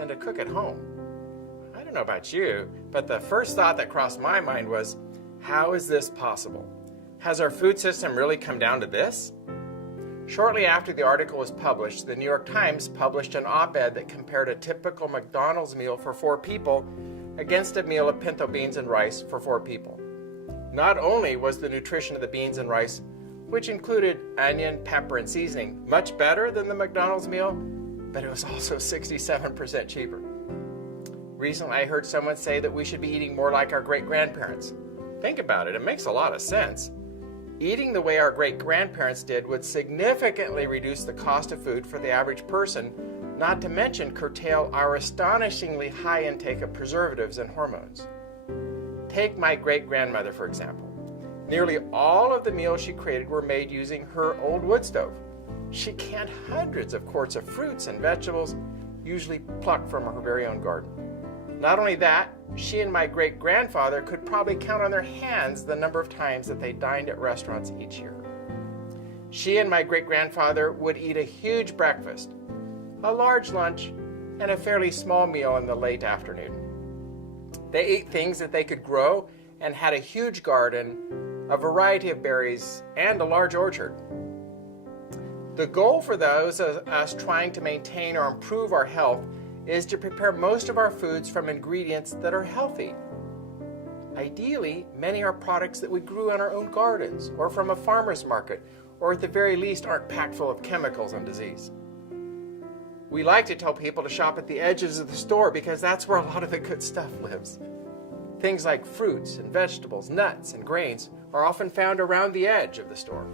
than to cook at home. I don't know about you, but the first thought that crossed my mind was, how is this possible? Has our food system really come down to this? Shortly after the article was published, the New York Times published an op-ed that compared a typical McDonald's meal for 4 people against a meal of pinto beans and rice for 4 people. Not only was the nutrition of the beans and rice, which included onion, pepper, and seasoning, much better than the McDonald's meal, but it was also 67% cheaper. Recently, I heard someone say that we should be eating more like our great-grandparents. Think about it, it makes a lot of sense. Eating the way our great-grandparents did would significantly reduce the cost of food for the average person, not to mention curtail our astonishingly high intake of preservatives and hormones. Take my great-grandmother, for example. Nearly all of the meals she created were made using her old wood stove. She canned hundreds of quarts of fruits and vegetables, usually plucked from her very own garden. Not only that, she and my great-grandfather could probably count on their hands the number of times that they dined at restaurants each year. She and my great-grandfather would eat a huge breakfast, a large lunch, and a fairly small meal in the late afternoon. They ate things that they could grow and had a huge garden, a variety of berries, and a large orchard. The goal for those of us trying to maintain or improve our health is to prepare most of our foods from ingredients that are healthy. Ideally, many are products that we grew in our own gardens or from a farmer's market, or at the very least aren't packed full of chemicals and disease. We like to tell people to shop at the edges of the store because that's where a lot of the good stuff lives. Things like fruits and vegetables, nuts and grains are often found around the edge of the store.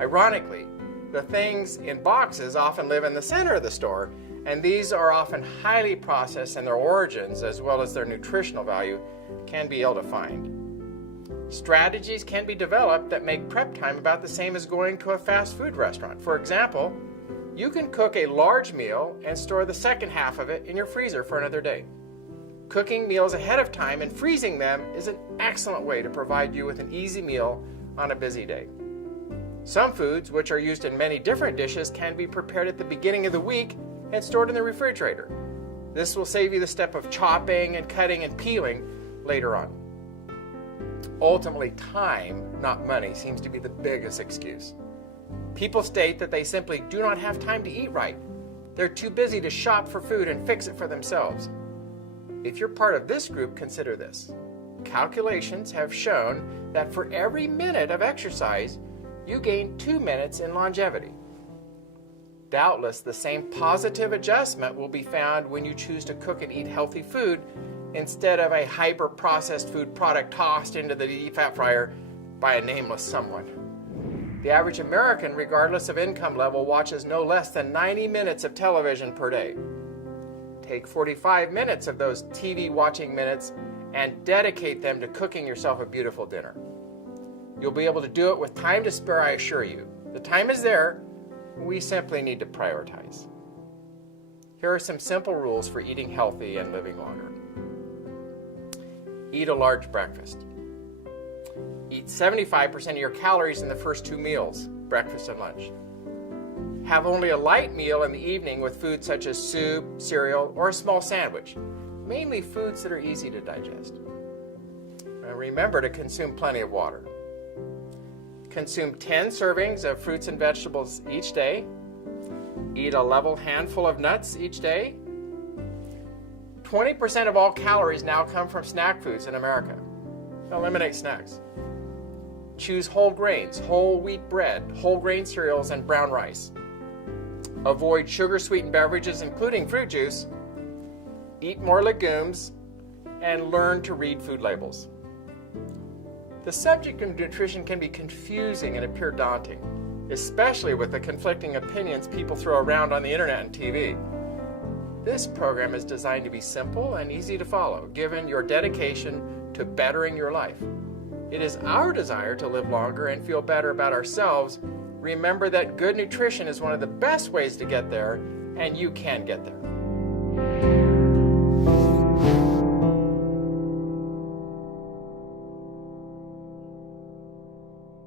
Ironically, the things in boxes often live in the center of the store, and these are often highly processed, and their origins, as well as their nutritional value, can be ill defined. Strategies can be developed that make prep time about the same as going to a fast food restaurant. For example, you can cook a large meal and store the second half of it in your freezer for another day. Cooking meals ahead of time and freezing them is an excellent way to provide you with an easy meal on a busy day. Some foods, which are used in many different dishes, can be prepared at the beginning of the week and stored in the refrigerator. This will save you the step of chopping and cutting and peeling later on. Ultimately, time, not money, seems to be the biggest excuse. People state that they simply do not have time to eat right. They're too busy to shop for food and fix it for themselves. If you're part of this group, consider this. Calculations have shown that for every minute of exercise, you gain 2 minutes in longevity. Doubtless, the same positive adjustment will be found when you choose to cook and eat healthy food instead of a hyper-processed food product tossed into the deep fat fryer by a nameless someone. The average American, regardless of income level, watches no less than 90 minutes of television per day. Take 45 minutes of those TV watching minutes and dedicate them to cooking yourself a beautiful dinner. You'll be able to do it with time to spare, I assure you. The time is there. We simply need to prioritize. Here are some simple rules for eating healthy and living longer. Eat a large breakfast. Eat 75% of your calories in the first 2 meals, breakfast and lunch. Have only a light meal in the evening with foods such as soup, cereal, or a small sandwich, mainly foods that are easy to digest. And remember to consume plenty of water. Consume 10 servings of fruits and vegetables each day. Eat a level handful of nuts each day. 20% of all calories now come from snack foods in America. Eliminate snacks. Choose whole grains, whole wheat bread, whole grain cereals, and brown rice. Avoid sugar-sweetened beverages, including fruit juice. Eat more legumes, and learn to read food labels. The subject of nutrition can be confusing and appear daunting, especially with the conflicting opinions people throw around on the internet and TV. This program is designed to be simple and easy to follow, given your dedication to bettering your life. It is our desire to live longer and feel better about ourselves. Remember that good nutrition is one of the best ways to get there, and you can get there.